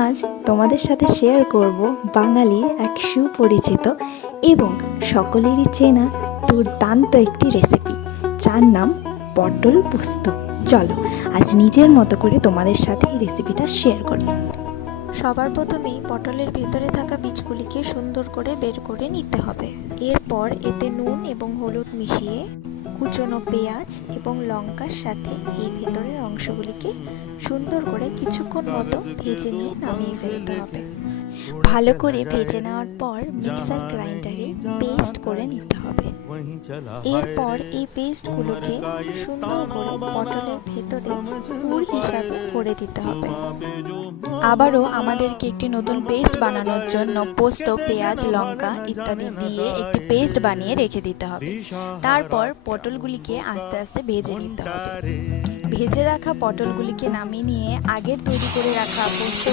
আজ তোমাদের সাথে শেয়ার করব বাঙালির এক সুপরিচিত এবং সকলেরই চেনা দুর্দান্ত একটি রেসিপি, যার নাম পটল পোস্ত। চলো আজ নিজের মতো করে তোমাদের সাথে এই রেসিপিটা শেয়ার করি। সবার প্রথমেই পটলের ভেতরে থাকা বীজগুলিকে সুন্দর করে বের করে নিতে হবে। এরপর এতে নুন এবং হলুদ মিশিয়ে কুচনো পেঁয়াজ এবং লঙ্কার সাথে এই ভেতরের অংশগুলিকে সুন্দর করে কিছুক্ষণ মতো ভেজে নিয়ে নামিয়ে ফেলতে হবে। ভালো করে ভেজে নেওয়ার পর মিক্সার গ্রাইন্ডারে পেস্ট করে নিতে হবে। এরপর এই পেস্টগুলোকে সুন্দর করে পটলের ভেতরে পুর হিসাবে ভরে দিতে হবে। আবারও আমাদেরকে একটি নতুন পেস্ট বানানোর জন্য পোস্ত, পেঁয়াজ, লঙ্কা ইত্যাদি দিয়ে একটি পেস্ট বানিয়ে রেখে দিতে হবে। তারপর পটলগুলিকে আস্তে আস্তে ভেজে নিতে হবে। ভেজে রাখা পটলগুলিকে নামিয়ে নিয়ে আগের তৈরি করে রাখা পোস্ত